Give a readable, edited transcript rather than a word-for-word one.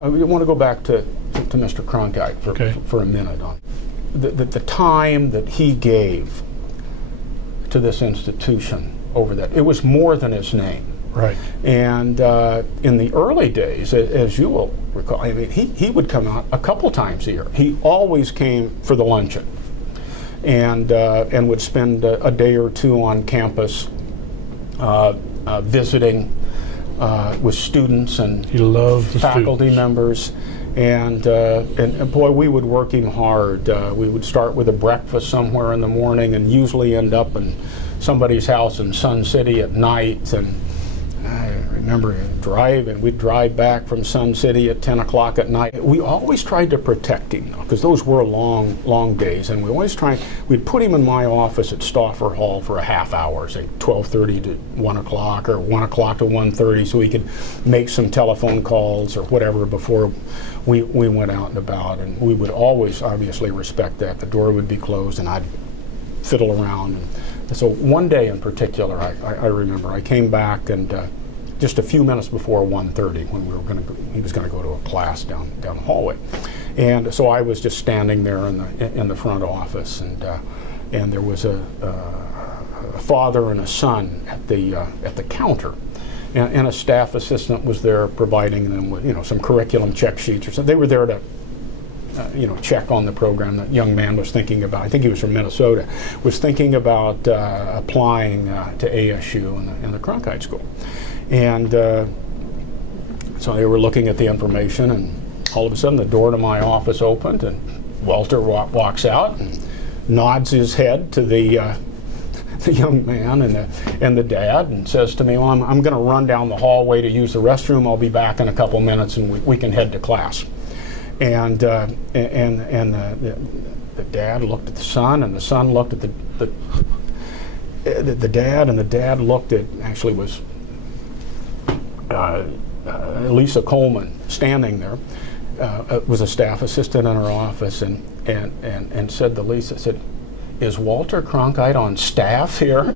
I want to go back to Mr. Cronkite for a minute on the time that he gave to this institution over that. It was more than his name. Right. And in the early days, as you will recall, I mean, he would come out a couple times a year. He always came for the luncheon, and would spend a day or two on campus visiting with students and he loved the faculty students. members. And boy, we would work him hard. We would start with a breakfast somewhere in the morning and usually end up in somebody's house in Sun City at night. And I remember we'd drive back from Sun City at 10 o'clock at night. We always tried to protect him, because those were long days, and we'd put him in my office at Stauffer Hall for a half hour, say 12:30 to 1 o'clock, or 1 o'clock to 1:30, so he could make some telephone calls or whatever before we went out and about. And we would always obviously respect that. The door would be closed and I'd fiddle around. And so one day in particular, I remember I came back, and just a few minutes before 1:30, when he was going to go to a class down the hallway, and so I was just standing there in the front office, and there was a father and a son at the counter, and a staff assistant was there providing them with some curriculum check sheets or something. They were there to check on the program. That young man was thinking about, I think he was from Minnesota, was thinking about applying to ASU in the Cronkite School. And so they were looking at the information, and all of a sudden the door to my office opened, and Walter walks out and nods his head to the young man and the dad, and says to me, "Well, I'm going to run down the hallway to use the restroom. I'll be back in a couple minutes, and we can head to class." And the dad looked at the son, and the son looked at the dad, and the dad looked at, actually was Lisa Coleman standing there, was a staff assistant in her office, and said to Lisa, "Is Walter Cronkite on staff here?"